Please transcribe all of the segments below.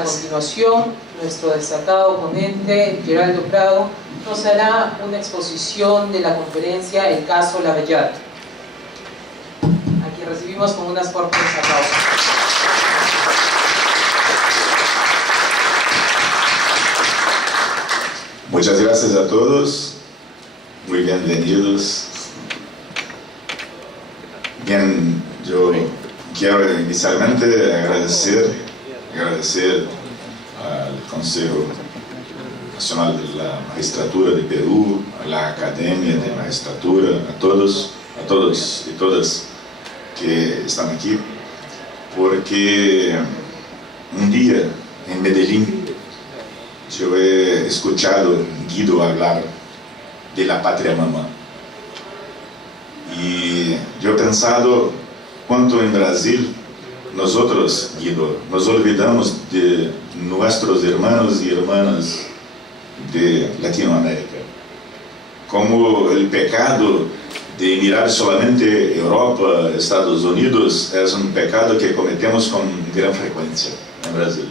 A continuación, nuestro destacado ponente, Geraldo Prado, nos hará una exposición de la conferencia El caso Lavallat, a quien recibimos con unas fuertes aplausos. Muchas gracias a todos, muy bienvenidos. Bien, yo quiero inicialmente agradecer al Consejo Nacional de la Magistratura de Perú, a la Academia de Magistratura, a todos y todas que están aquí, porque un día en Medellín yo he escuchado a Guido hablar de la patria mamá. Y yo he pensado cuánto en Brasil nosotros, Guido, nos olvidamos de nuestros hermanos y hermanas de Latinoamérica. Como el pecado de mirar solamente Europa, Estados Unidos, es un pecado que cometemos con gran frecuencia en Brasil.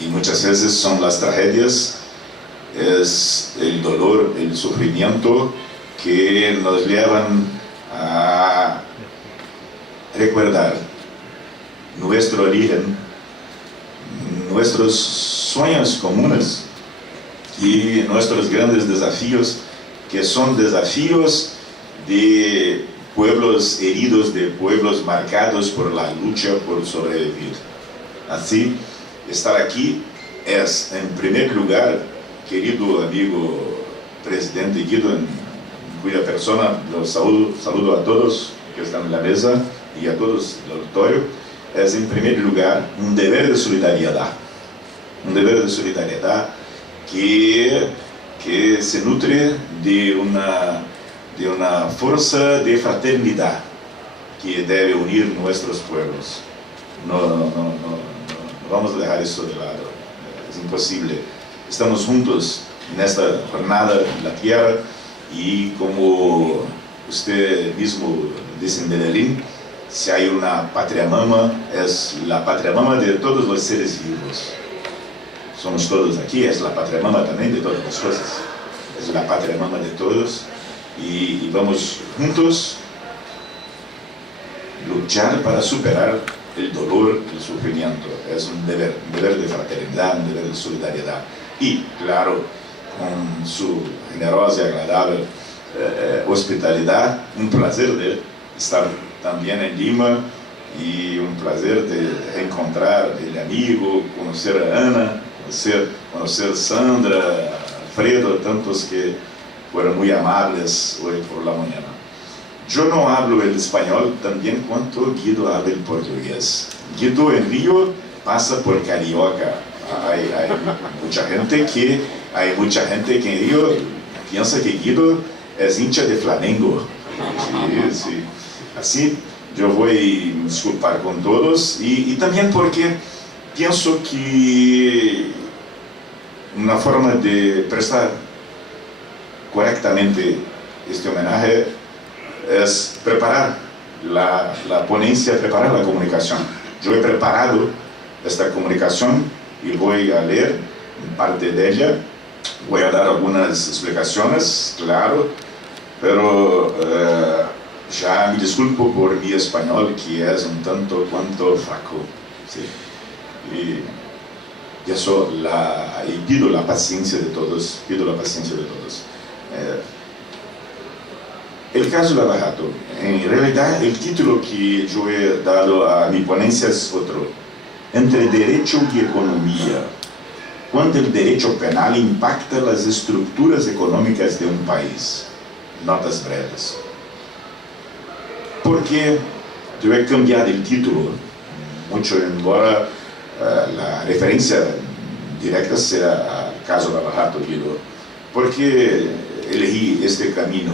Y muchas veces son las tragedias, es el dolor, el sufrimiento que nos llevan a recordar nuestro origen, nuestros sueños comunes y nuestros grandes desafíos, que son desafíos de pueblos heridos, de pueblos marcados por la lucha por sobrevivir. Así, estar aquí es, en primer lugar, querido amigo presidente Guido, en cuya persona los saludo a todos que están en la mesa y a todos el auditorio, es en primer lugar un deber de solidaridad que se nutre de una fuerza de fraternidad que debe unir nuestros pueblos. No vamos a dejar eso de lado, es imposible. Estamos juntos en esta jornada en la tierra y, como usted mismo dice en Medellín, si hay una patria mama, es la patria mama de todos los seres vivos. Somos todos aquí, es la patria mama también de todas las cosas. Es la patria mama de todos y vamos juntos luchar para superar el dolor, el sufrimiento. Es un deber de fraternidad, un deber de solidaridad. Y, claro, con su generosa y agradable hospitalidad, un placer de estar también en Lima y un placer de encontrar el amigo, conocer a Ana, conocer a Sandra, Alfredo, tantos que fueron muy amables hoy por la mañana. Yo no hablo el español tan bien cuanto Guido habla el portugués. Guido en Río pasa por carioca. Hay mucha gente que en Río piensa que Guido es hincha de Flamengo. Sí. Así yo voy a disculpar con todos y también porque pienso que una forma de prestar correctamente este homenaje es preparar la ponencia, preparar la comunicación. Yo he preparado esta comunicación y voy a leer parte de ella. Voy a dar algunas explicaciones, claro, pero ya me disculpo por mi español, que es un tanto cuanto fraco. Sí. Y eso y pido la paciencia de todos. El caso Lava-Jato, en realidad el título que yo he dado a mi ponencia es otro: Entre derecho y economía, cuando el derecho penal impacta las estructuras económicas de un país. Notas breves. Porque yo he cambiado el título mucho, embora la referencia directa sea al caso Lava-Jato, porque elegí este camino,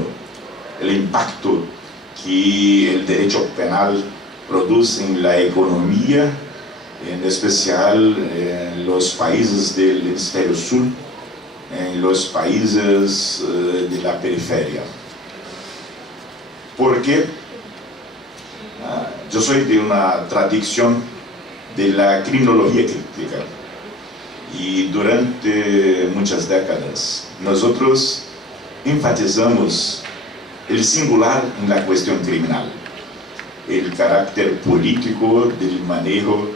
el impacto que el derecho penal produce en la economía, en especial en los países del hemisferio sur, en los países de la periferia. Porque yo soy de una tradición de la criminología crítica. Y durante muchas décadas nosotros enfatizamos el singular en la cuestión criminal, el carácter político del manejo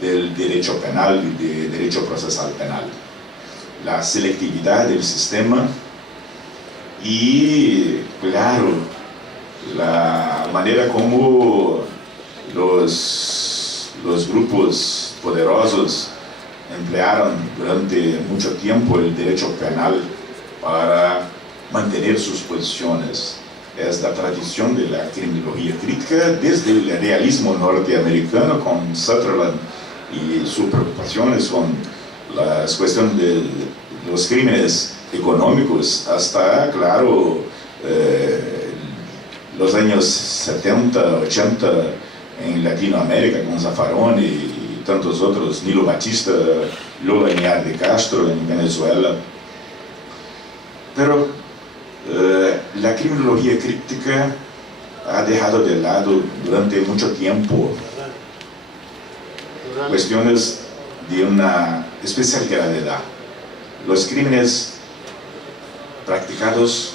del derecho penal y del derecho procesal penal, la selectividad del sistema y, claro, la manera como los grupos poderosos emplearon durante mucho tiempo el derecho penal para mantener sus posiciones. Es la tradición de la criminología crítica desde el realismo norteamericano con Sutherland y sus preocupaciones con las cuestiones de los crímenes económicos hasta, claro, los años 70, 80 en Latinoamérica con Zaffaroni y tantos otros, Nilo Batista, Lola Aguiar de Castro en Venezuela. Pero la criminología crítica ha dejado de lado durante mucho tiempo cuestiones de una especial gravedad. Los crímenes practicados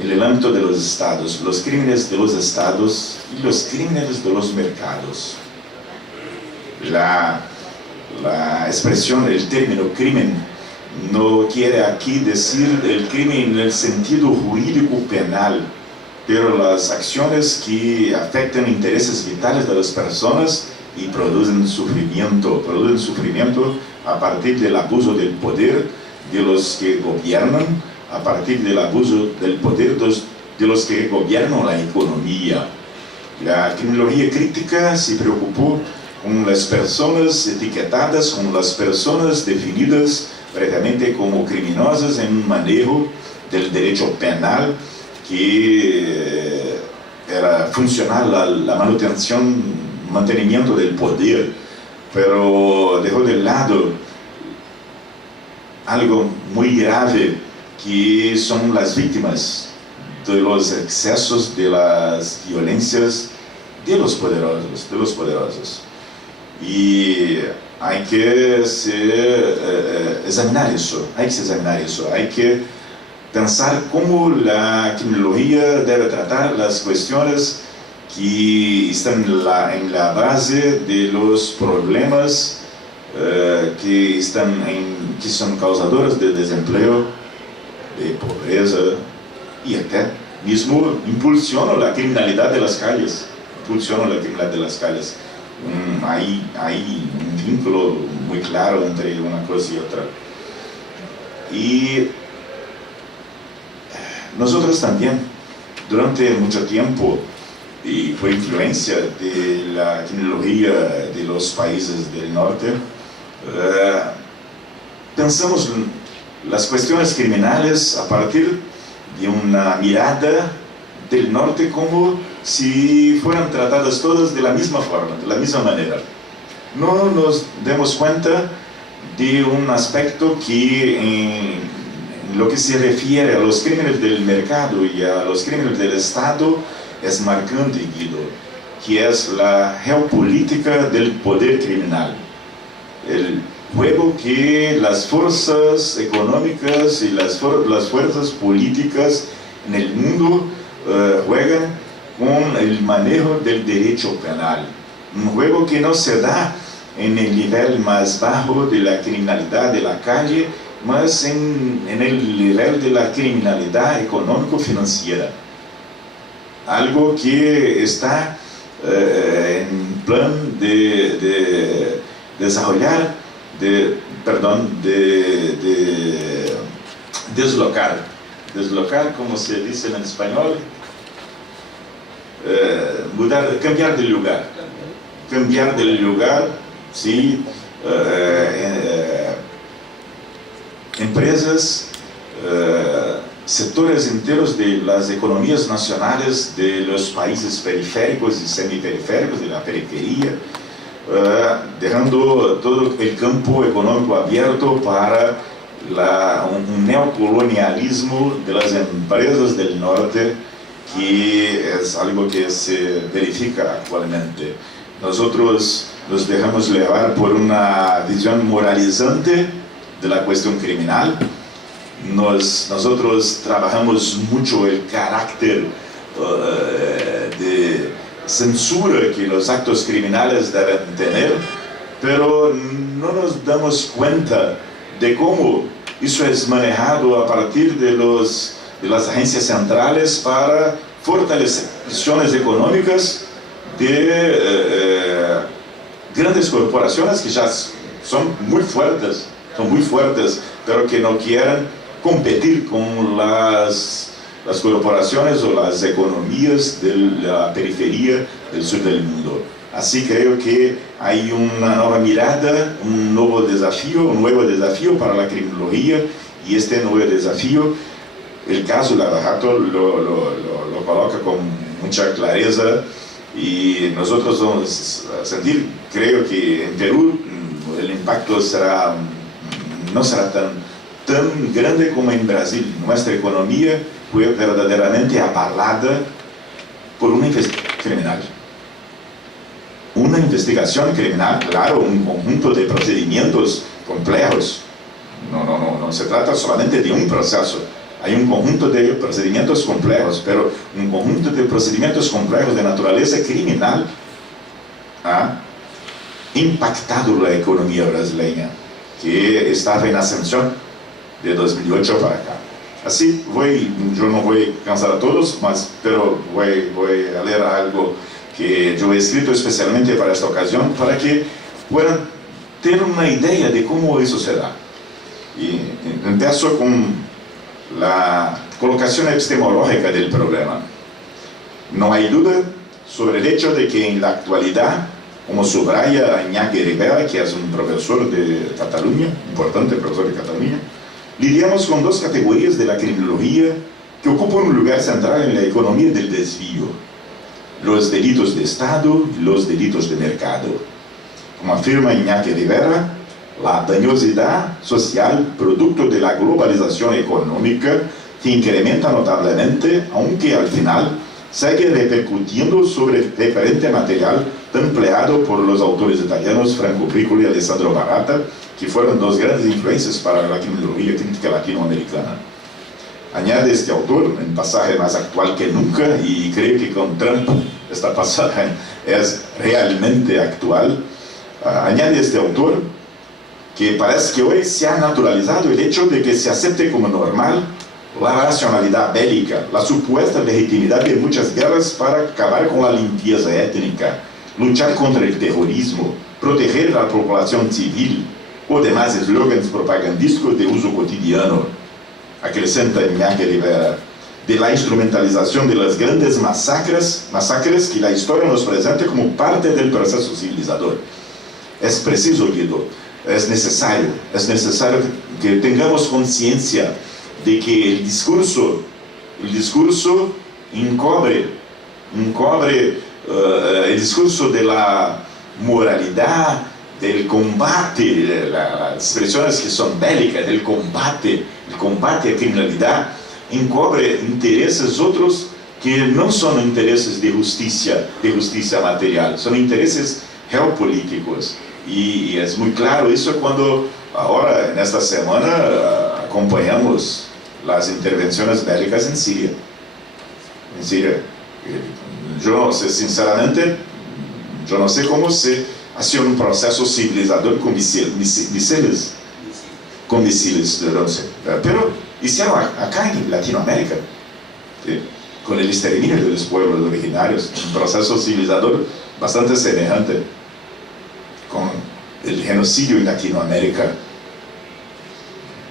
en el ámbito de los estados, los crímenes de los estados y los crímenes de los mercados. La expresión, el término crimen, no quiere aquí decir el crimen en el sentido jurídico penal, pero las acciones que afectan intereses vitales de las personas y producen sufrimiento a partir del abuso del poder de los que gobiernan, a partir del abuso del poder de los que gobiernan la economía. La criminología crítica se preocupó con las personas etiquetadas, con las personas definidas previamente como criminosas en un manejo del derecho penal que era funcional a la mantenimiento del poder, pero dejó de lado algo muy grave que son las víctimas de los excesos, de las violencias de los poderosos. Y hay que examinar eso, hay que pensar cómo la criminología debe tratar las cuestiones que están en la base de los problemas que son causadores de desempleo, de pobreza y hasta mismo impulsionan la criminalidad de las calles. Hay un vínculo muy claro entre una cosa y otra. Y nosotros también, durante mucho tiempo, y por influencia de la criminología de los países del norte, pensamos las cuestiones criminales a partir de una mirada del norte como si fueran tratadas todas de la misma forma, de la misma manera. No nos demos cuenta de un aspecto que en lo que se refiere a los crímenes del mercado y a los crímenes del Estado es marcante, Guido, que es la geopolítica del poder criminal. El juego que las fuerzas económicas y las fuerzas políticas en el mundo juegan con el manejo del derecho penal. Un juego que no se da en el nivel más bajo de la criminalidad de la calle, más en el nivel de la criminalidad económico-financiera. Algo que está en plan de desarrollar, de deslocar, como se dice en español, cambiar de lugar, ¿sí? Empresas, sectores enteros de las economías nacionales de los países periféricos y semiperiféricos, de la periferia, dejando todo el campo económico abierto para un neocolonialismo de las empresas del norte, que es algo que se verifica actualmente. Nosotros nos dejamos llevar por una visión moralizante de la cuestión criminal. Nosotros trabajamos mucho el carácter de censura que los actos criminales deben tener, pero no nos damos cuenta de cómo eso es manejado a partir de las agencias centrales para fortalecer acciones económicas de grandes corporaciones que ya son muy fuertes, pero que no quieren competir con las corporaciones o las economías de la periferia del sur del mundo. Así creo que hay una nueva mirada, un nuevo desafío para la criminología, y este nuevo desafío, el caso Lavajato lo coloca con mucha clareza, y nosotros vamos a sentir, creo que en Perú el impacto no será tan grande como en Brasil. Nuestra economía fue verdaderamente abalada por una investigación criminal. Una investigación criminal, claro, un conjunto de procedimientos complejos. No se trata solamente de un proceso. Hay un conjunto de procedimientos complejos, pero un conjunto de procedimientos complejos de naturaleza criminal ha impactado la economía brasileña, que estaba en ascensión de 2008 para acá. Así, yo no voy a cansar a todos, pero voy a leer algo que yo he escrito especialmente para esta ocasión, para que puedan tener una idea de cómo eso se da. Y empiezo con la colocación epistemológica del problema. No hay duda sobre el hecho de que en la actualidad, como subraya Iñaki Rivera, que es un profesor de Cataluña, importante profesor de Cataluña, lidiamos con dos categorías de la criminología que ocupan un lugar central en la economía del desvío: los delitos de Estado y los delitos de mercado. Como afirma Iñaki Rivera, la dañosidad social producto de la globalización económica se incrementa notablemente, aunque al final sigue repercutiendo sobre el referente material empleado por los autores italianos Franco Piccolo y Alessandro Barata, que fueron dos grandes influencias para la criminología crítica latinoamericana. Añade este autor, un pasaje más actual que nunca, y creo que con Trump esta pasaje es realmente actual. Añade este autor que parece que hoy se ha naturalizado el hecho de que se acepte como normal la racionalidad bélica, la supuesta legitimidad de muchas guerras para acabar con la limpieza étnica, luchar contra el terrorismo, proteger a la población civil o demás eslogans propagandísticos de uso cotidiano. Acrescenta Iñaki Rivera, de la instrumentalización de las grandes masacres que la historia nos presenta como parte del proceso civilizador. Es preciso, Guido, es necesario que tengamos conciencia de que el discurso encobre el discurso de la moralidad, del combate, las expresiones que son bélicas, del combate, el combate a criminalidad, encobre intereses otros que no son intereses de justicia material, son intereses geopolíticos. Y es muy claro eso cuando ahora, en esta semana, acompañamos las intervenciones bélicas en Siria. Yo sinceramente, yo no sé cómo se hace un proceso civilizador con misiles, pero hicieron acá en Latinoamérica, con el exterminio de los pueblos originarios, un proceso civilizador bastante semejante con el genocidio en Latinoamérica.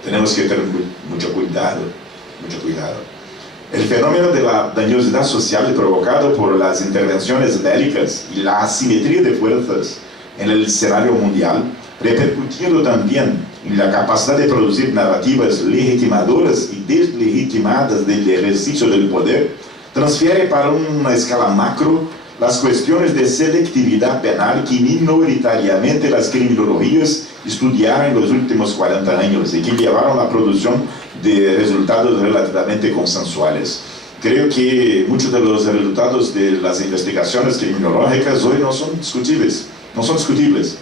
Tenemos que tener mucho cuidado. El fenómeno de la dañosidad social provocado por las intervenciones bélicas y la asimetría de fuerzas en el escenario mundial, repercutiendo también en la capacidad de producir narrativas legitimadoras y deslegitimadas del ejercicio del poder, transfiere para una escala macro las cuestiones de selectividad penal que minoritariamente las criminologías estudiaron en los últimos 40 años y que llevaron a la producción de resultados relativamente consensuales. Creo que muchos de los resultados de las investigaciones criminológicas hoy no son discutibles. no son discutibles,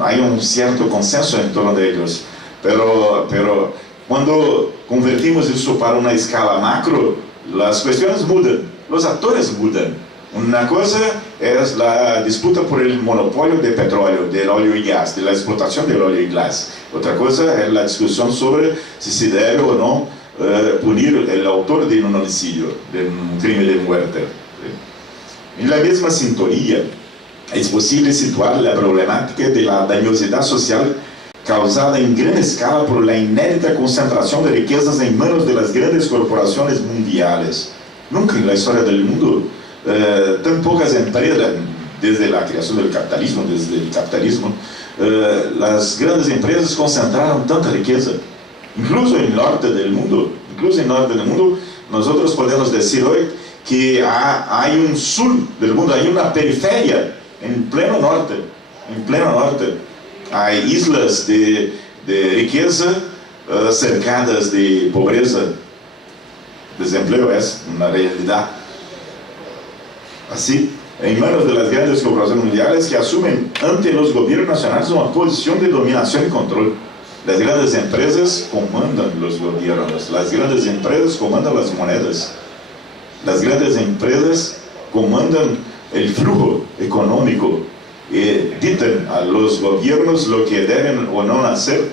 hay un cierto consenso en torno de ellos, pero cuando convertimos eso para una escala macro, las cuestiones mudan, los actores mudan. Una cosa es la disputa por el monopolio de petróleo, del óleo y gas, de la explotación del óleo y gas. Otra cosa es la discusión sobre si se debe o no punir el autor de un homicidio, de un crimen de muerte. En la misma sintonía, es posible situar la problemática de la dañosidad social causada en gran escala por la inédita concentración de riquezas en manos de las grandes corporaciones mundiales. Nunca en la historia del mundo tan pocas empresas, desde la creación del capitalismo, las grandes empresas concentraron tanta riqueza. Incluso en el norte del mundo, nosotros podemos decir hoy que hay un sur del mundo, hay una periferia en pleno norte. Hay islas de riqueza cercadas de pobreza. Desempleo es una realidad. Así, en manos de las grandes corporaciones mundiales que asumen ante los gobiernos nacionales una posición de dominación y control. Las grandes empresas comandan los gobiernos, las grandes empresas comandan las monedas, las grandes empresas comandan el flujo económico y dictan a los gobiernos lo que deben o no hacer.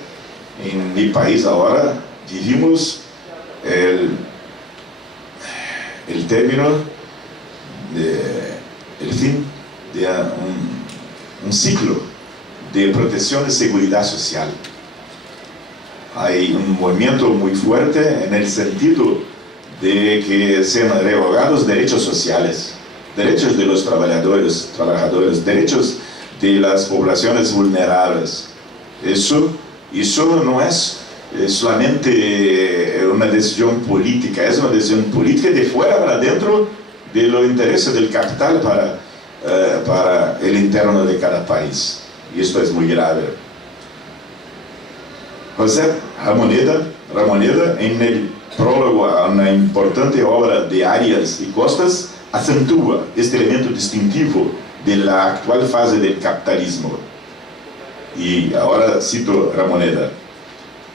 En mi país ahora vivimos el término el fin de un ciclo de protección y seguridad social. Hay un movimiento muy fuerte en el sentido de que sean revogados derechos sociales, derechos de los trabajadores, derechos de las poblaciones vulnerables. Eso no es solamente una decisión política, es una decisión política de fuera para adentro de los intereses del capital para el interno de cada país. Y esto es muy grave. José Ramoneda, en el prólogo a una importante obra de Arias y Costas, acentúa este elemento distintivo de la actual fase del capitalismo. Y ahora cito Ramoneda.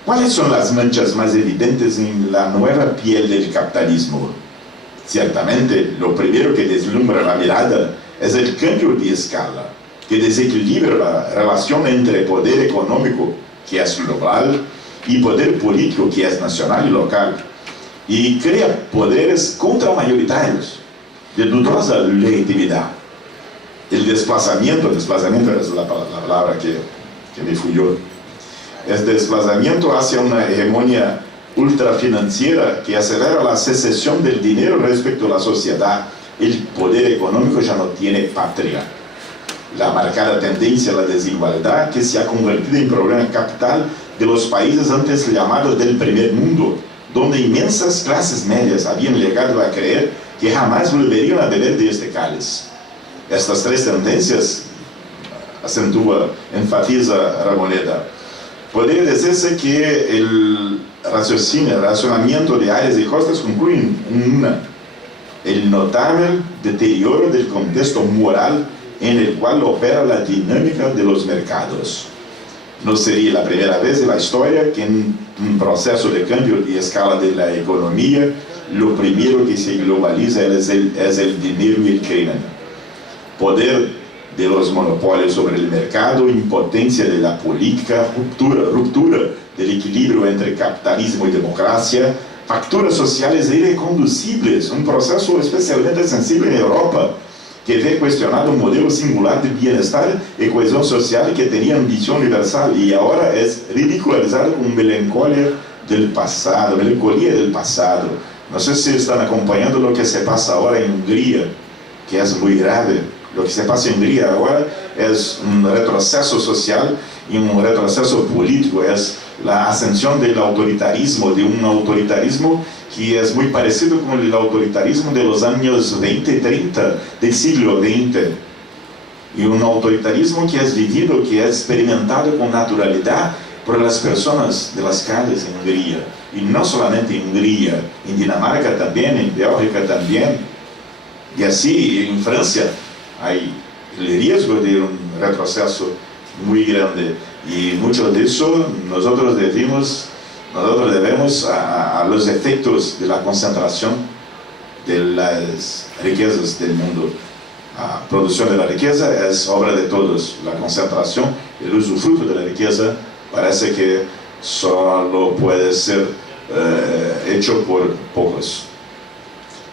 ¿Cuáles son las manchas más evidentes en la nueva piel del capitalismo? Ciertamente, lo primero que deslumbra la mirada es el cambio de escala, que desequilibra la relación entre poder económico, que es global, y poder político, que es nacional y local, y crea poderes contramayoritarios, de dudosa legitimidad. El desplazamiento es la palabra que me fuyó, es desplazamiento hacia una hegemonía ultrafinanciera que acelera la secesión del dinero respecto a la sociedad. El poder económico ya no tiene patria. La marcada tendencia a la desigualdad que se ha convertido en problema capital de los países antes llamados del primer mundo, donde inmensas clases medias habían llegado a creer que jamás volverían a beber de este cáliz. Estas tres tendencias, enfatiza Ramoneda. Podría decirse que el razonamiento de Arias y Costas concluyen en una: el notable deterioro del contexto moral en el cual opera la dinámica de los mercados. No sería la primera vez en la historia que en un proceso de cambio de escala de la economía, lo primero que se globaliza es el dinero y el crimen. Poder de los monopolios sobre el mercado, impotencia de la política, ruptura del equilibrio entre capitalismo y democracia, facturas sociales irreconducibles, un proceso especialmente sensible en Europa, que ve cuestionado un modelo singular de bienestar y cohesión social que tenía ambición universal y ahora es ridicularizado con melancolía del pasado. No sé si están acompañando lo que se pasa ahora en Hungría, que es muy grave. Lo que se pasa en Hungría ahora es un retroceso social y un retroceso político, es la ascensión del autoritarismo, de un autoritarismo que es muy parecido con el autoritarismo de los años 20 y 30 del siglo XX. Y un autoritarismo que es vivido, que es experimentado con naturalidad por las personas de las calles en Hungría. Y no solamente en Hungría, en Dinamarca también, en Bélgica también. Y así en Francia hay el riesgo de un retroceso muy grande. Y mucho de eso nosotros debemos a los efectos de la concentración de las riquezas del mundo. La producción de la riqueza es obra de todos. La concentración, el usufructo de la riqueza, parece que solo puede ser hecho por pocos.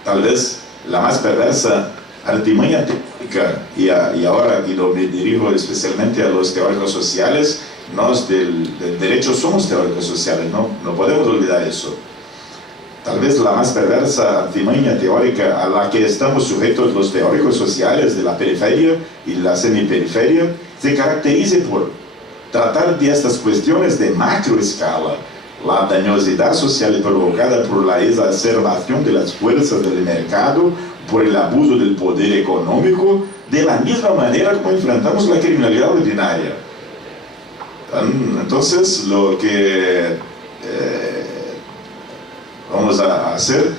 Tal vez la más perversa artimaña teórica, y ahora me dirijo especialmente a los teóricos sociales. Nos del derecho somos teóricos sociales, no podemos olvidar eso. Tal vez la más perversa artimaña teórica a la que estamos sujetos los teóricos sociales de la periferia y la semiperiferia se caracterice por tratar de estas cuestiones de macroescala, la dañosidad social provocada por la exacerbación de las fuerzas del mercado, por el abuso del poder económico, de la misma manera como enfrentamos la criminalidad ordinaria. Entonces, lo que vamos a hacer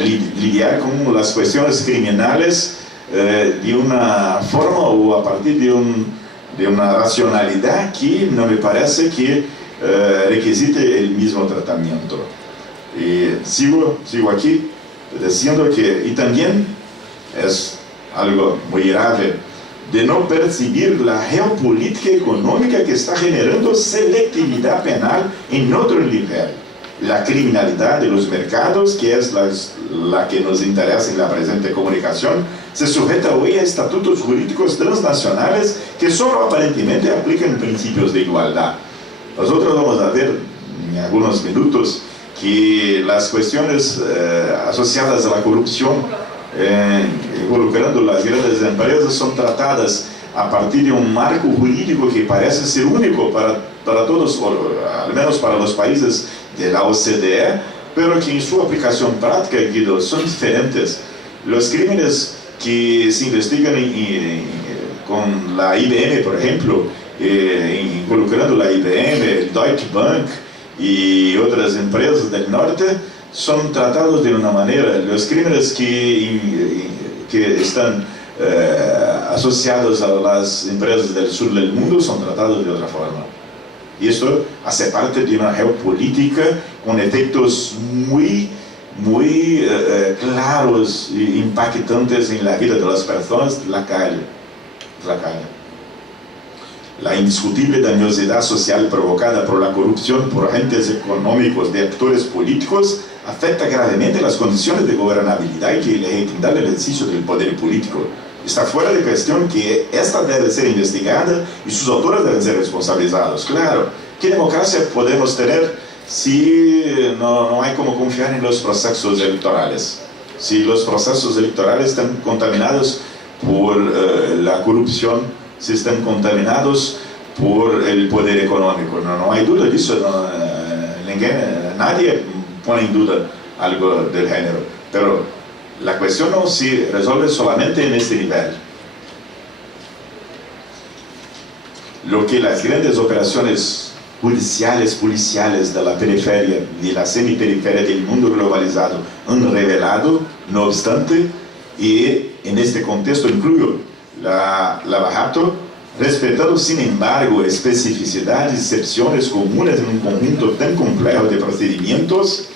lidiar con las cuestiones criminales de una forma o a partir de una racionalidad que no me parece que requisite el mismo tratamiento. Y sigo aquí diciendo que, y también es algo muy grave, de no percibir la geopolítica económica que está generando selectividad penal en otro nivel. La criminalidad de los mercados, que es la que nos interesa en la presente comunicación, se sujeta hoy a estatutos jurídicos transnacionales que solo aparentemente aplican principios de igualdad. Nosotros vamos a ver en algunos minutos que las cuestiones asociadas a la corrupción involucrando las grandes empresas son tratadas a partir de un marco jurídico que parece ser único para todos, al menos para los países de la OCDE, pero que en su aplicación práctica, Guido, son diferentes. Los crímenes que se investigan con la IBM, por ejemplo, involucrando la IBM, el Deutsche Bank y otras empresas del norte, son tratados de una manera. Los crímenes que están asociados a las empresas del sur del mundo son tratados de otra forma. Y esto hace parte de una geopolítica con efectos muy claros e impactantes en la vida de las personas de la calle. La indiscutible dañosidad social provocada por la corrupción por agentes económicos de actores políticos afecta gravemente las condiciones de gobernabilidad y legitimidad del ejercicio del poder político. Está fuera de cuestión que esta debe ser investigada y sus autores deben ser responsabilizados. Claro, ¿qué democracia podemos tener si no hay como confiar en los procesos electorales? Si los procesos electorales están contaminados por la corrupción, si están contaminados por el poder económico. No hay duda de eso, nadie pone en duda algo del género, pero la cuestión no se resuelve solamente en este nivel. Lo que las grandes operaciones judiciales, policiales de la periferia y la semiperiferia del mundo globalizado han revelado, no obstante, y en este contexto incluyo la Lavajato, respetando sin embargo especificidades y excepciones comunes en un conjunto tan complejo de procedimientos,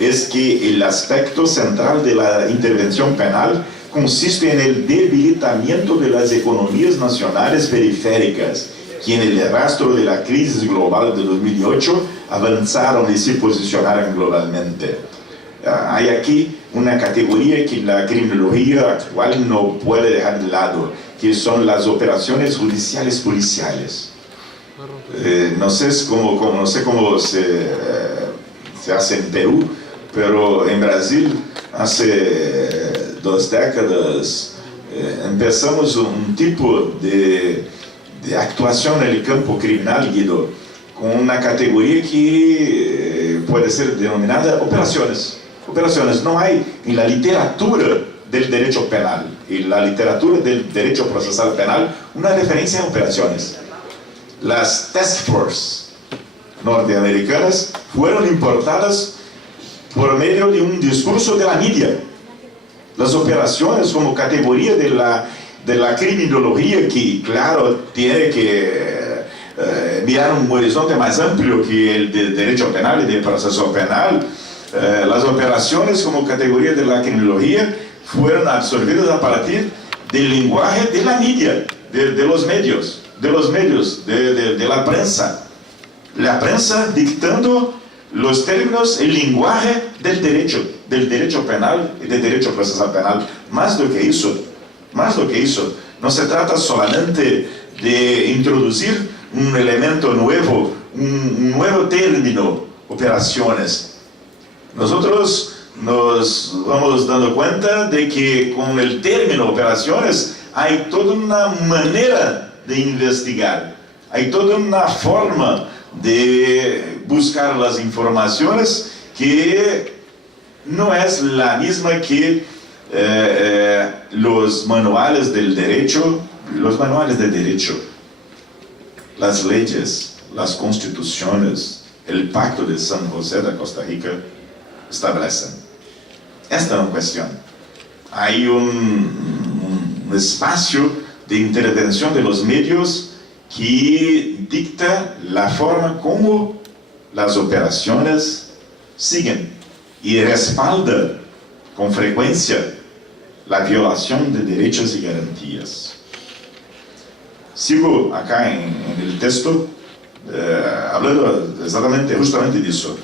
es que el aspecto central de la intervención penal consiste en el debilitamiento de las economías nacionales periféricas, que en el rastro de la crisis global de 2008 avanzaron y se posicionaron globalmente. Hay aquí una categoría que la criminología actual no puede dejar de lado, que son las operaciones judiciales policiales. No sé cómo se hace en Perú, pero en Brasil hace 2 décadas empezamos un tipo de actuación en el campo criminal, Guido, con una categoría que puede ser denominada operaciones. No hay en la literatura del derecho penal y la literatura del derecho procesal penal una referencia a operaciones. Las task force norteamericanas fueron importadas por medio de un discurso de la media. Las operaciones como categoría de de la criminología, que claro tiene que mirar un horizonte más amplio que el de derecho penal y de proceso penal. Las operaciones como categoría de la criminología fueron absorbidas a partir del lenguaje de la media, de los medios, de la prensa dictando los términos, el lenguaje del derecho penal y del derecho procesal penal. Más do que eso, no se trata solamente de introducir un elemento nuevo, un nuevo término, operaciones. Nosotros nos vamos dando cuenta de que con el término operaciones hay toda una manera de investigar, hay toda una forma de buscar las informaciones que no es la misma que los manuales del derecho, las leyes, las constituciones, el Pacto de San José de Costa Rica establecen. Esta es una cuestión. Hay un espacio de intervención de los medios que dicta la forma como las operaciones siguen y respalda con frecuencia la violación de derechos y garantías. Sigo acá en el texto hablando justamente de eso.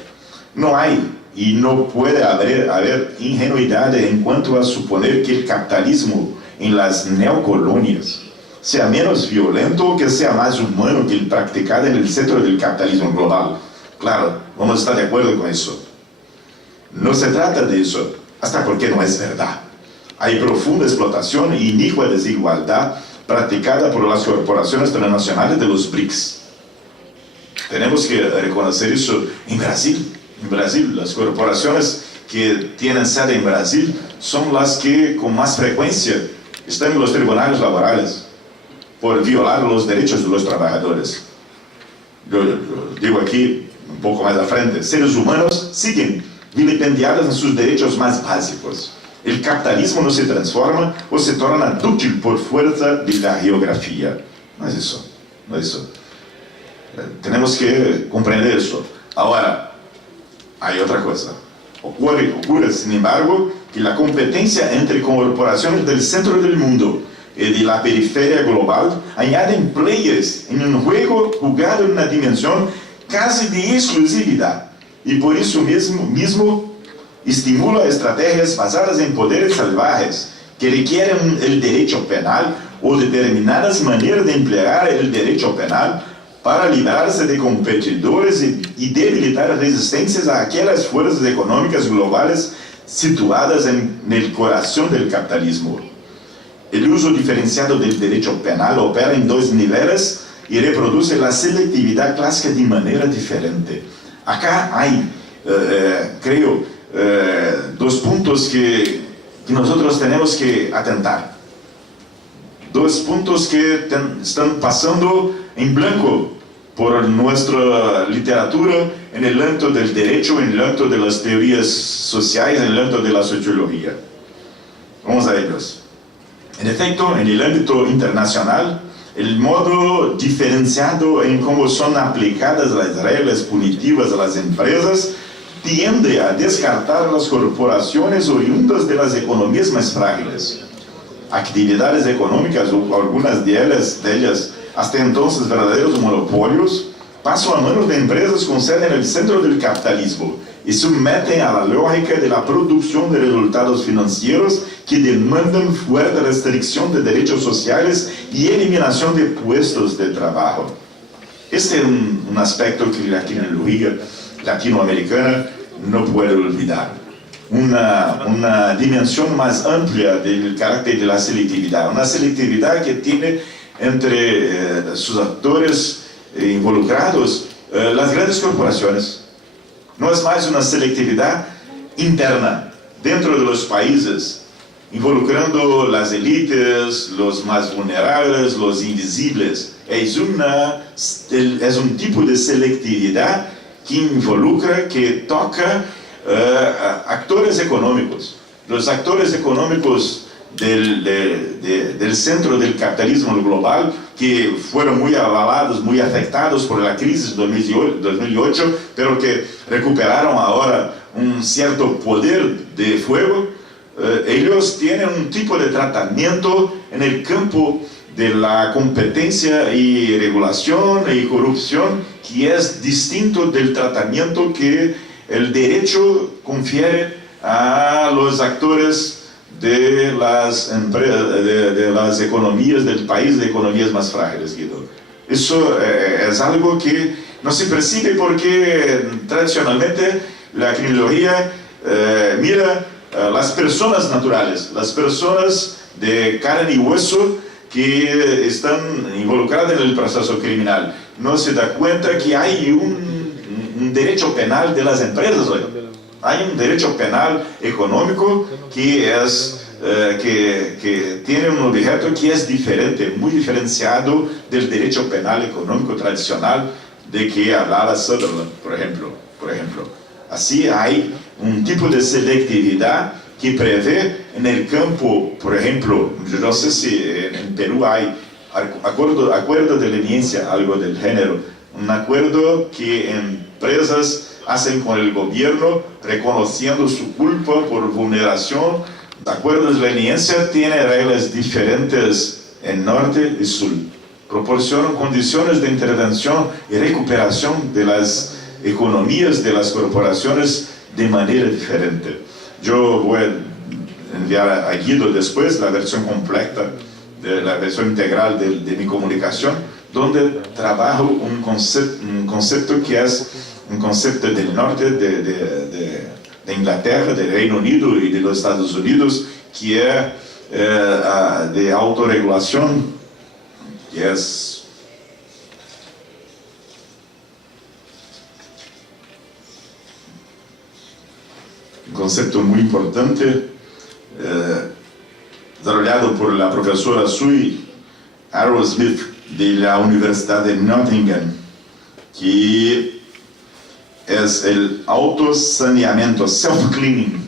No hay y no puede haber ingenuidad en cuanto a suponer que el capitalismo en las neocolonias sea menos violento o que sea más humano que el practicado en el centro del capitalismo global. Claro, vamos a estar de acuerdo con eso. No se trata de eso, hasta porque no es verdad. Hay profunda explotación e inicua desigualdad practicada por las corporaciones transnacionales de los BRICS. Tenemos que reconocer eso en Brasil. En Brasil, las corporaciones que tienen sede en Brasil son las que con más frecuencia están en los tribunales laborales por violar los derechos de los trabajadores. Yo digo aquí un poco más al frente, seres humanos siguen vilipendiados en sus derechos más básicos. El capitalismo no se transforma o se torna dúctil por fuerza de la geografía. No es eso. Tenemos que comprender eso. Ahora, hay otra cosa. Ocurre, sin embargo, que la competencia entre corporaciones del centro del mundo y de la periferia global añaden players en un juego jugado en una dimensión casi de exclusividad, y por eso mismo estimula estrategias basadas en poderes salvajes que requieren el derecho penal o determinadas maneras de emplear el derecho penal para librarse de competidores y debilitar resistencias a aquellas fuerzas económicas globales situadas en el corazón del capitalismo. El uso diferenciado del derecho penal opera en dos niveles y reproduce la selectividad clásica de manera diferente. Acá hay, creo, dos puntos que nosotros tenemos que atentar. Dos puntos que están pasando en blanco por nuestra literatura en el ámbito del derecho, en el ámbito de las teorías sociales, en el ámbito de la sociología. Vamos a ellos. En efecto, en el ámbito internacional, el modo diferenciado en cómo son aplicadas las reglas punitivas a las empresas tiende a descartar las corporaciones oriundas de las economías más frágiles. Actividades económicas, o algunas de ellas hasta entonces verdaderos monopolios, pasan a manos de empresas con sede en el centro del capitalismo y someten a la lógica de la producción de resultados financieros que demandan fuerte restricción de derechos sociales y eliminación de puestos de trabajo. Este es un aspecto que la criminología latinoamericana no puede olvidar. Una dimensión más amplia del carácter de la selectividad, una selectividad que tiene entre sus actores involucrados las grandes corporaciones. No es más una selectividad interna, dentro de los países, involucrando las élites, los más vulnerables, los invisibles. Es un tipo de selectividad que involucra, que toca actores económicos. Los actores económicos del centro del capitalismo global, que fueron muy avalados, muy afectados por la crisis de 2008, pero que recuperaron ahora un cierto poder de fuego. Ellos tienen un tipo de tratamiento en el campo de la competencia y regulación y corrupción que es distinto del tratamiento que el derecho confiere a los actores de las economías del país, de economías más frágiles, Guido. Eso es algo que no se percibe porque tradicionalmente la criminología mira las personas naturales, las personas de carne y hueso que están involucradas en el proceso criminal. No se da cuenta que hay un derecho penal de las empresas hoy. Hay un derecho penal económico que tiene un objeto que es diferente, muy diferenciado del derecho penal económico tradicional de que hablaba Sutherland, por ejemplo. Así hay un tipo de selectividad que prevé en el campo, por ejemplo, yo no sé si en Perú hay acuerdo de leniencia, algo del género, un acuerdo que empresas hacen con el gobierno reconociendo su culpa por vulneración. Acuerdos de leniencia tienen reglas diferentes en norte y sur, proporcionan condiciones de intervención y recuperación de las economías de las corporaciones de manera diferente. Yo voy a enviar a Guido después la versión completa, la versión integral de mi comunicación, donde trabajo un concepto que es un concepto del norte de Inglaterra, del Reino Unido y de los Estados Unidos, que es de autorregulación, que es un concepto muy importante, desarrollado por la profesora Sue Arrowsmith de la Universidad de Nottingham, que es el autosaneamiento, self-cleaning,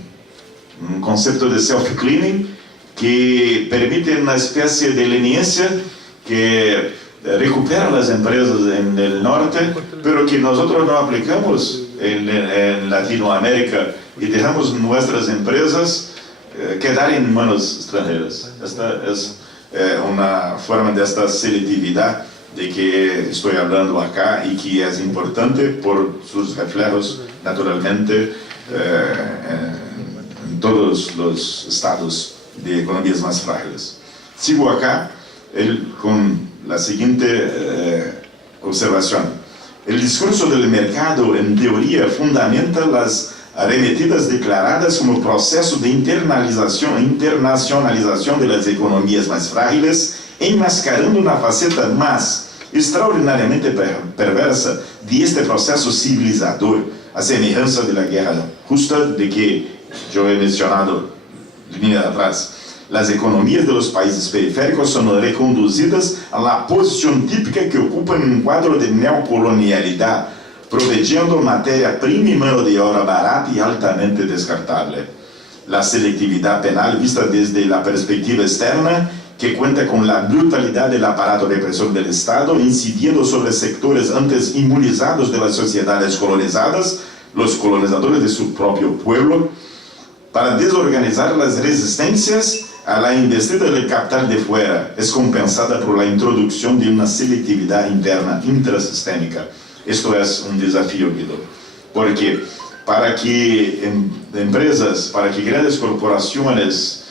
un concepto de self-cleaning que permite una especie de leniencia que recupera las empresas en el norte, pero que nosotros no aplicamos en Latinoamérica y dejamos nuestras empresas quedar en manos extranjeras. Esta es una forma de esta selectividad de que estoy hablando acá y que es importante por sus reflejos naturalmente en todos los estados de economías más frágiles. Sigo acá con la siguiente observación. El discurso del mercado en teoría fundamenta las arremetidas declaradas como proceso de internacionalización de las economías más frágiles, enmascarando una faceta más extraordinariamente perversa de este proceso civilizador, a semejanza de la guerra justa de que yo he mencionado de atrás. Las economías de los países periféricos son reconducidas a la posición típica que ocupan en un cuadro de neocolonialidad, proveyendo materia prima y mano de obra barata y altamente descartable. La selectividad penal vista desde la perspectiva externa, que cuenta con la brutalidad del aparato represor del Estado, incidiendo sobre sectores antes inmunizados de las sociedades colonizadas, los colonizadores de su propio pueblo, para desorganizar las resistencias a la investida del capital de fuera, es compensada por la introducción de una selectividad interna intrasistémica. Esto es un desafío, Guido, porque para que empresas, para que grandes corporaciones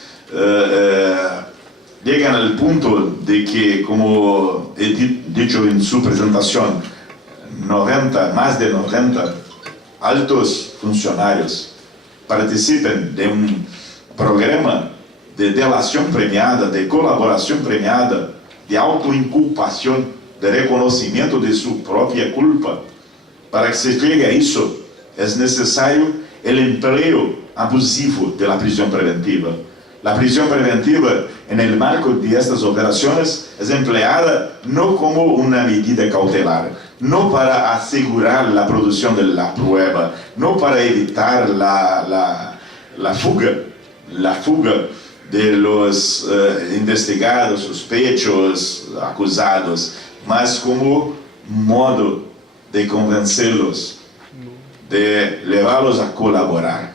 lleguen al punto de que, como he dicho en su presentación, más de 90 altos funcionarios participen de un programa de delación premiada, de colaboración premiada, de autoinculpación, de reconocimiento de su propia culpa. Para que se llegue a eso, es necesario el empleo abusivo de la prisión preventiva. La prisión preventiva, en el marco de estas operaciones, es empleada no como una medida cautelar, no para asegurar la producción de la prueba, no para evitar la fuga de los investigados, sospechos, acusados, mas como modo de convencê-los, de levá-los a colaborar,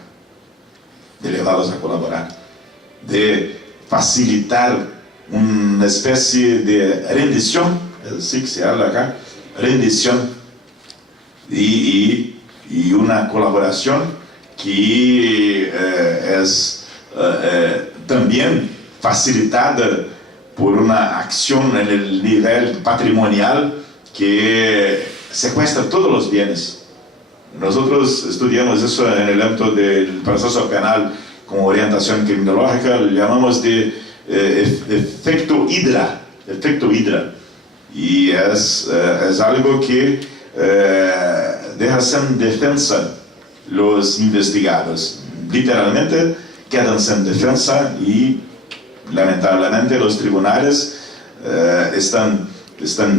de facilitar uma espécie de rendição, é assim que se habla acá, rendição, e uma colaboração que é também facilitada por uma ação no nível patrimonial que secuestra todos os bienes. Nosotros estudiamos eso en el ámbito del proceso penal con orientación criminológica, lo llamamos de efecto Hydra, y es algo que deja sin defensa los investigados, literalmente quedan sin defensa y lamentablemente los tribunales están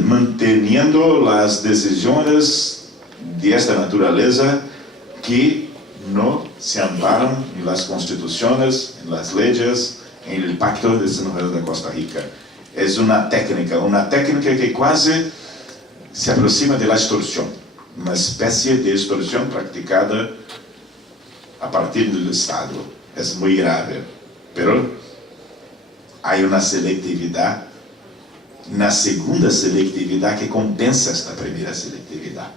manteniendo las decisiones de esta naturaleza que no se amparan en las constituciones, en las leyes, en el Pacto de San José de Costa Rica. Es una técnica que casi se aproxima de la extorsión, una especie de extorsión practicada a partir del Estado. Es muy grave, pero hay una selectividad, una segunda selectividad que compensa esta primera selectividad.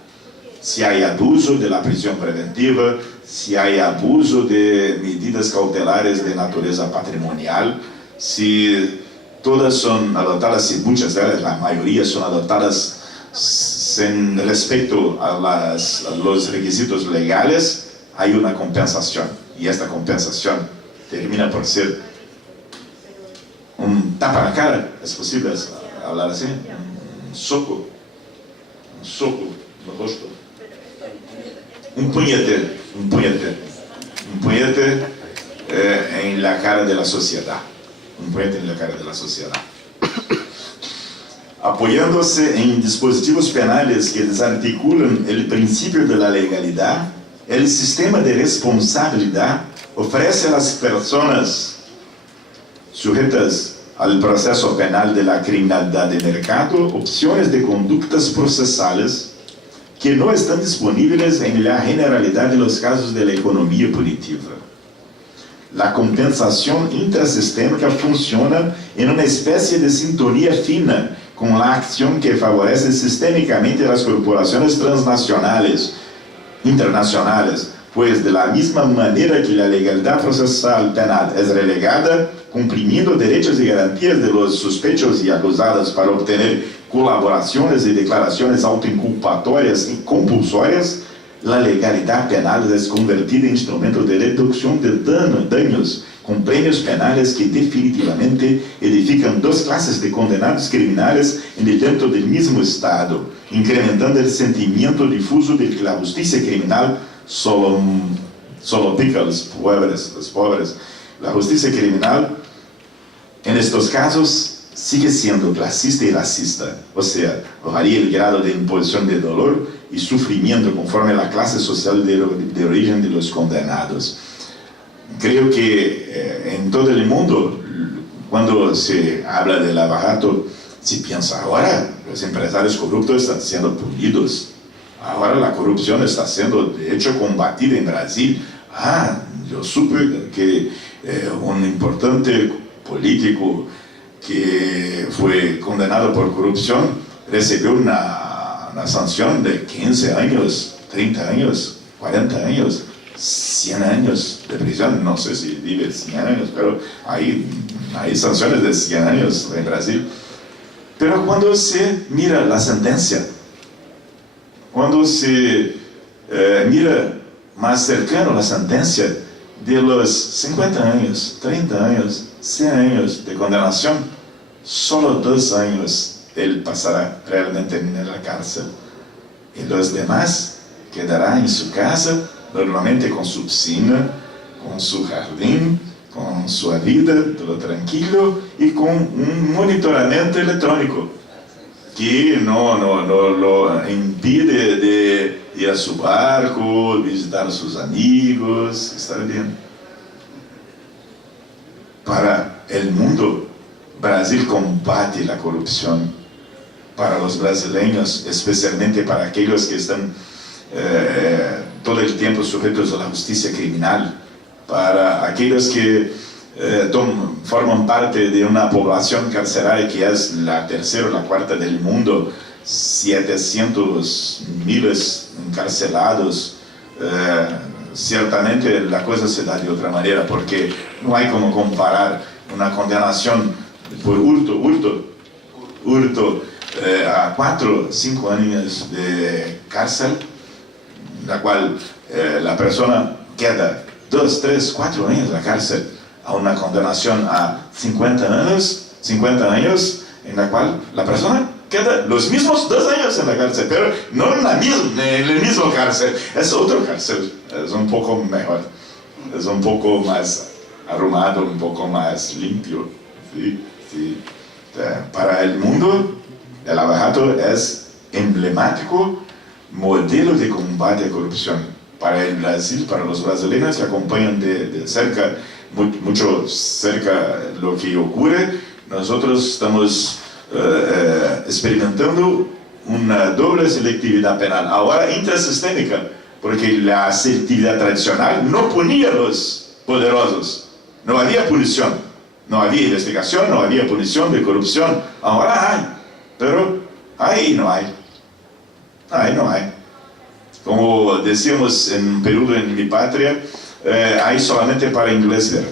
Si hay abuso de la prisión preventiva, si hay abuso de medidas cautelares de naturaleza patrimonial, si todas son adoptadas, si muchas veces la mayoría son adoptadas sin respecto a los requisitos legales, hay una compensación, y esta compensación termina por ser un tapa la cara, ¿es posible hablar así? Un soco no rostro. Un puñete en la cara de la sociedad, Apoyándose en dispositivos penales que desarticulan el principio de la legalidad, el sistema de responsabilidad ofrece a las personas sujetas al proceso penal de la criminalidad de mercado opciones de conductas procesales que no están disponibles en la generalidad de los casos de la economía punitiva. La compensación intrasistémica funciona en una especie de sintonía fina con la acción que favorece sistémicamente las corporaciones transnacionales, internacionales, pues de la misma manera que la legalidad procesal penal es relegada, cumpliendo derechos y garantías de los sospechosos y acusados para obtener colaboraciones y declaraciones autoinculpatorias y compulsorias, la legalidad penal es convertida en instrumento de reducción de daños con premios penales que definitivamente edifican dos clases de condenados criminales en el dentro del mismo Estado, incrementando el sentimiento difuso de que la justicia criminal solo pica a los pobres. La justicia criminal, en estos casos, sigue siendo clasista y racista, o sea, varía el grado de imposición de dolor y sufrimiento conforme a la clase social de origen de los condenados. Creo que en todo el mundo, cuando se habla del abajato, se piensa, ahora los empresarios corruptos están siendo punidos, ahora la corrupción está siendo de hecho combatida en Brasil. Yo supe que un importante político que fue condenado por corrupción recibió una sanción de 15 años, 30 años, 40 años, 100 años de prisión. No sé si vive 100 años, pero hay sanciones de 100 años en Brasil. Pero cuando se mira la sentencia, cuando se mira más cercano la sentencia, de los 50 años, 30 años, 100 años de condenación, solo 2 años él pasará realmente en la cárcel. Y los demás quedará en su casa, normalmente con su piscina, con su jardín, con su vida, todo tranquilo, y con un monitoramiento electrónico que no lo impide de ir a su barco, visitar a sus amigos, estar bien. Para el mundo, Brasil combate la corrupción. Para los brasileños, especialmente para aquellos que están todo el tiempo sujetos a la justicia criminal, para aquellos que forman parte de una población carceraria que es la tercera o la cuarta del mundo, 700 miles encarcelados. Ciertamente la cosa se da de otra manera, porque no hay como comparar una condenación por hurto a 4 o 5 años de cárcel, la cual la persona queda 2, 3, 4 años en la cárcel, a una condenación a 50 años, en la cual la persona queda los mismos 2 años en la cárcel, pero no en el mismo cárcel, es otro cárcel, es un poco mejor, es un poco más arrumado, un poco más limpio. ¿Sí? Sí. Para el mundo, el Lava Jato es emblemático modelo de combate a corrupción. Para el Brasil, para los brasileños que acompañan de cerca, mucho cerca lo que ocurre, nosotros estamos experimentando una doble selectividad penal, ahora intrasistémica, porque la selectividad tradicional no punía a los poderosos, no había punición, no había investigación, no había punición de corrupción. Ahora hay, pero ahí no hay. Ahí no hay. Como decíamos en un periodo en mi patria, hay solamente para inglés ver,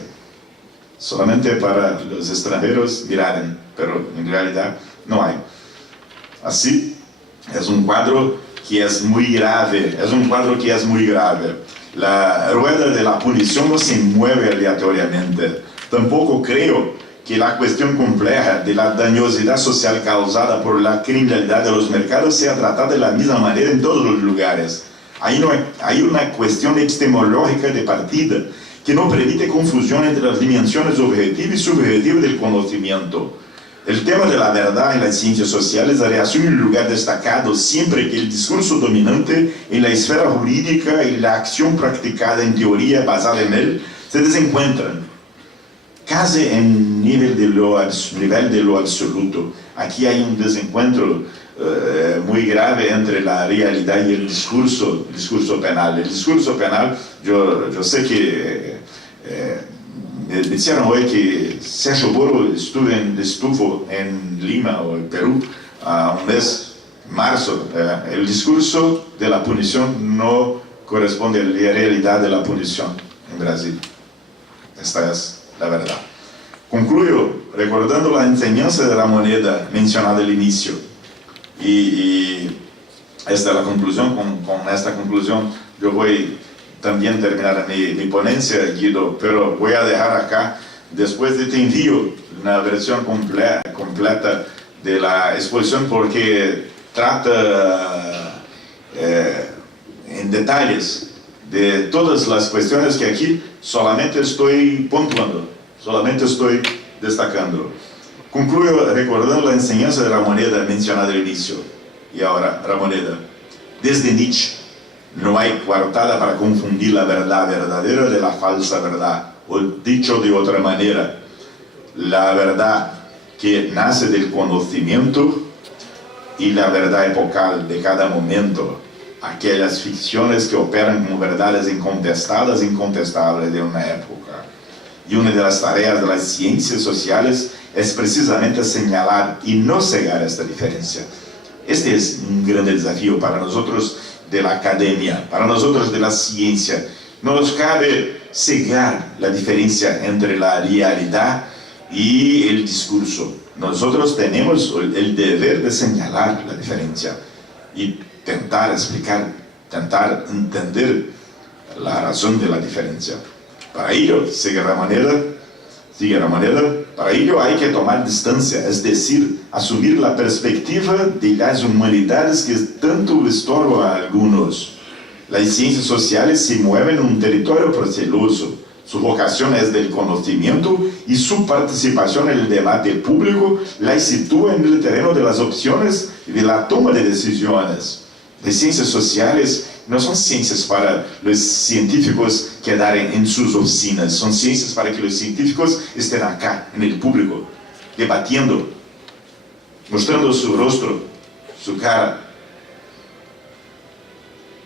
solamente para los extranjeros mirar, pero en realidad no hay. Así, es un cuadro que es muy grave, La rueda de la punición no se mueve aleatoriamente. Tampoco creo que la cuestión compleja de la dañosidad social causada por la criminalidad de los mercados sea tratada de la misma manera en todos los lugares. Hay una cuestión epistemológica de partida que no permite confusión entre las dimensiones objetiva y subjetiva del conocimiento. El tema de la verdad en las ciencias sociales reasume un lugar destacado siempre que el discurso dominante en la esfera jurídica y la acción practicada en teoría basada en él se desencuentran, casi en nivel de lo absoluto. Aquí hay un desencuentro muy grave entre la realidad y el discurso penal. El discurso penal, yo sé que me dijeron hoy que Sergio Boro estuvo en Lima o en Perú un mes, marzo. El discurso de la punición no corresponde a la realidad de la punición en Brasil. Esta es la verdad. Concluyo recordando la enseñanza de la moneda mencionada al inicio. Y esta es la conclusión. Con esta conclusión yo voy también terminar mi ponencia, Guido, pero voy a dejar acá, después de te envío una versión completa de la exposición, porque trata en detalles de todas las cuestiones que aquí solamente estoy puntuando, solamente estoy destacando. Concluyo recordando la enseñanza de la moneda mencionada al inicio. Y ahora, la moneda. Desde Nietzsche, no hay coartada para confundir la verdad verdadera de la falsa verdad. O dicho de otra manera, la verdad que nace del conocimiento y la verdad epocal de cada momento. Aquellas ficciones que operan como verdades incontestables de una época. Y una de las tareas de las ciencias sociales es precisamente señalar y no cegar esta diferencia. Este es un gran desafío para nosotros de la academia, para nosotros de la ciencia. No nos cabe cegar la diferencia entre la realidad y el discurso. Nosotros tenemos el deber de señalar la diferencia y tentar explicar, tentar entender la razón de la diferencia. Para ello, sigue la moneda, para ello hay que tomar distancia, es decir, asumir la perspectiva de las humanidades que tanto estorban a algunos. Las ciencias sociales se mueven en un territorio proceloso, su vocación es del conocimiento y su participación en el debate público la sitúa en el terreno de las opciones y de la toma de decisiones. Las ciencias sociales no son ciencias para los científicos quedar en sus oficinas, son ciencias para que los científicos estén acá, en el público, debatiendo, mostrando su rostro, su cara.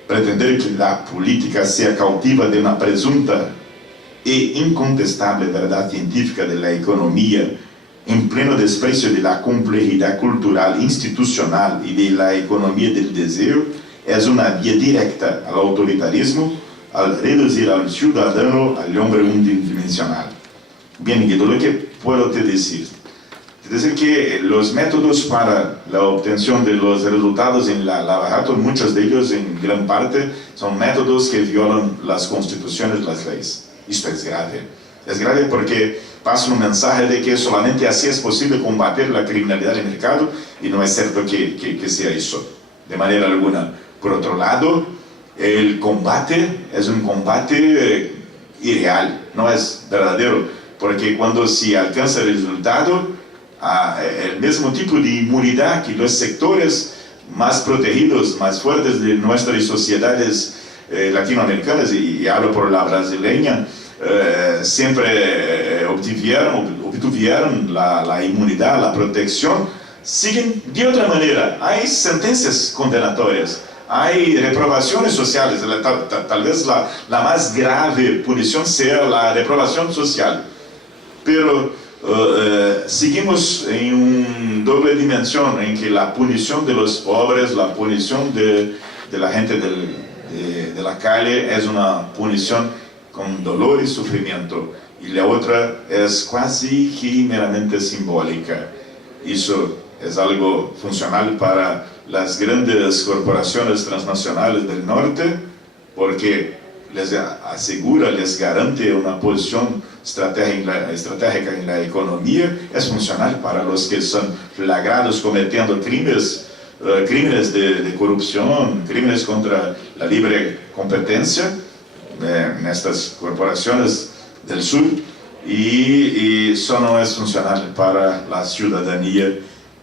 Pretender que la política sea cautiva de una presunta e incontestable verdad científica de la economía, en pleno desprecio de la complejidad cultural, institucional y de la economía del deseo, es una vía directa al autoritarismo, al reducir al ciudadano al hombre unidimensional. Bien, Guido, lo que puedo te decir que los métodos para la obtención de los resultados en la Lava-Jato, muchos de ellos en gran parte son métodos que violan las constituciones, las leyes. Esto es grave. Es grave porque pasa un mensaje de que solamente así es posible combatir la criminalidad de mercado, y no es cierto que sea eso, de manera alguna. Por otro lado, el combate es un combate irreal, no es verdadero, porque cuando se alcanza el resultado, el mismo tipo de inmunidad que los sectores más protegidos, más fuertes de nuestras sociedades latinoamericanas, y hablo por la brasileña, siempre obtuvieron la inmunidad, la protección, siguen de otra manera. Hay sentencias condenatorias, hay reprobaciones sociales, tal vez la más grave punición sea la reprobación social, pero seguimos en una doble dimensión en que la punición de los pobres, la punición de la gente de la calle es una punición con dolor y sufrimiento, y la otra es casi que meramente simbólica. Eso es algo funcional para las grandes corporaciones transnacionales del norte, porque les asegura, les garante una posición estratégica en la economía. Es funcional para los que son flagrados cometiendo crímenes de corrupción, crímenes contra la libre competencia en estas corporaciones del sur, y eso no es funcional para la ciudadanía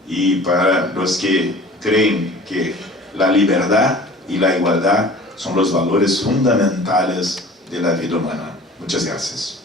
y para los que creen que la libertad y la igualdad son los valores fundamentales de la vida humana. Muchas gracias.